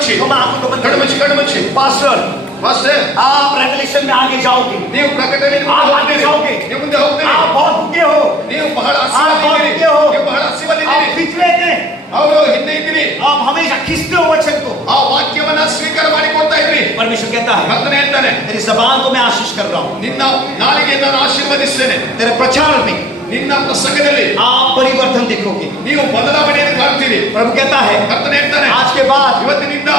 ಮುಚ್ಚಿ तुम आंखों को बंद ಕಣ್ಣು करो। ಮುಚ್ಚಿ ಕಣ್ಣು ಮುಚ್ಚಿ पास्टर ಮಾಸ್ಟರ್ आप रेवलेशन में आगे जाओगे, ನೀವು ಪ್ರಕಟಣೆ आप आगे जाओगे, ನೀವು ಮುಂದೆ ಹೋಗ್ತೀರಿ आप बहुत भूखे हो, ನೀವು ಬಹಳ आप ಹಸಿವಾಗಿದ್ದೀರಿ भूखे हो, ನೀವು ಬಹಳ आप ಹಸಿವಾಗಿದ್ದೀರಿ खींच रहे थे, ಅವರು ಹಿಂದೆ ಇದ್ದೀರಿ आप हमेशा खींचते हो वचन को। ಆ ವಾಕ್ಯವನ್ನ ಸ್ವೀಕಾರ ಮಾಡಿಕೊಳ್ತಾ ಇದ್ರಿ परमेश्वर कहता है ಕರ್ತನೆ ಹೇಳ್ತಾನೆ तेरी जबान को मैं आशीष कर रहा हूँ, ನಿನ್ನ ನಾಲಿಗೆಯನ್ನು ನಾನು ಆಶೀರ್ವದಿಸ್ತೇನೆ तेरे प्रचार में ನಿನ್ನ ಪ್ರಸಂಗದಲ್ಲಿ आप परिवर्तन देखोगे। ನೀವು ಬದಲಾವಣೆಯನ್ನು ಕಾಣ್ತೀರಿ प्रभु कहता है ಕರ್ತನೆ ಹೇಳ್ತಾನೆ आज के बाद ಇವತ್ತಿನಿಂದ